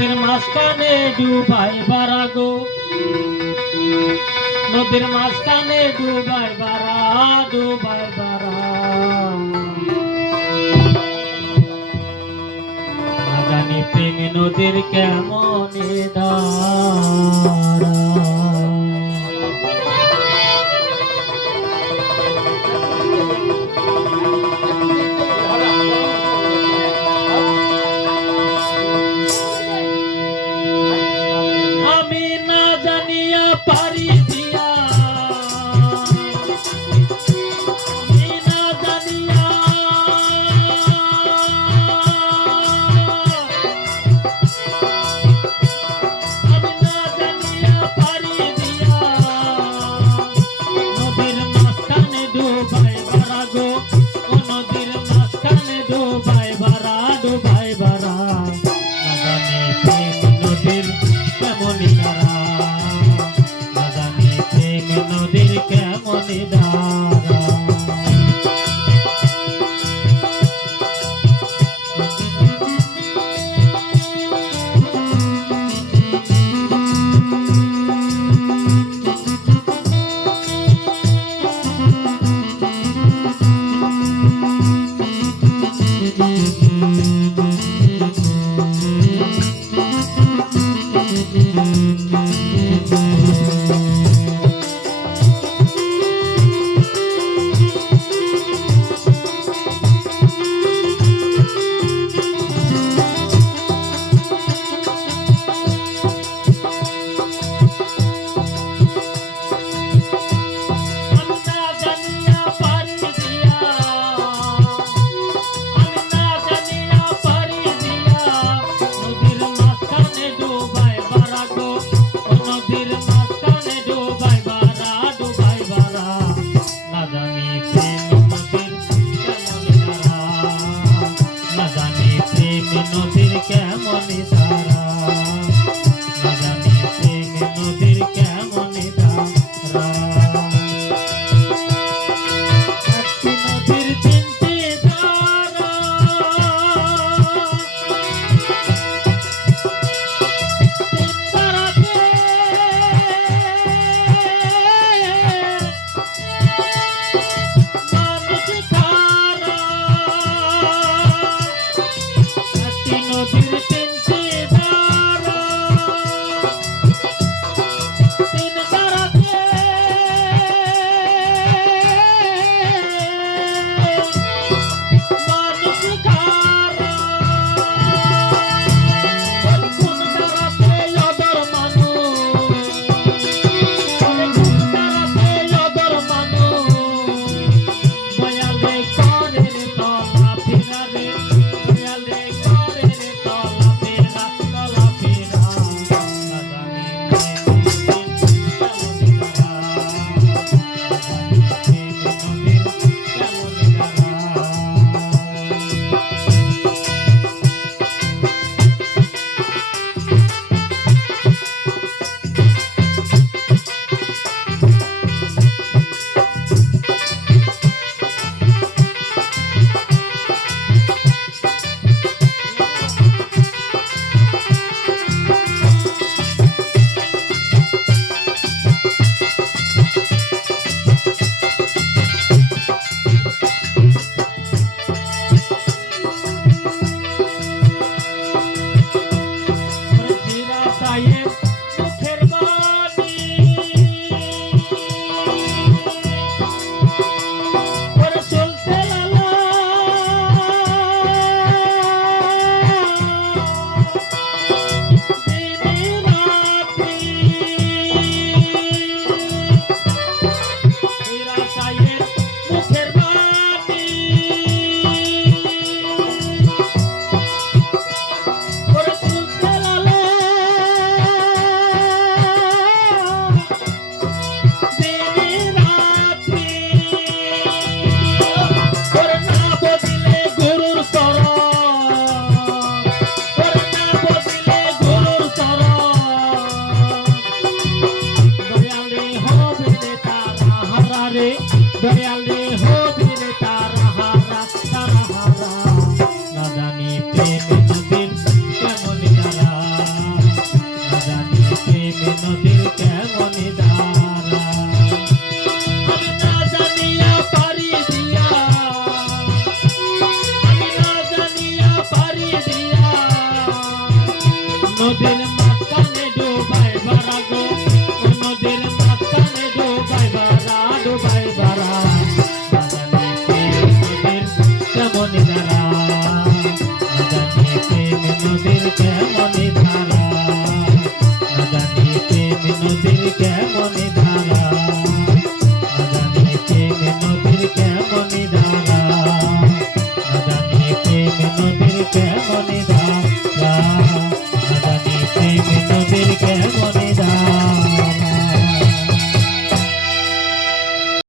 নদীর মাঝখানে ডুবাই বারাগো। নদীর মাঝখানে ডুবাই বারা ডুবাই বারা জানি প্রেম নদীর কেমন দা yes. কেমনে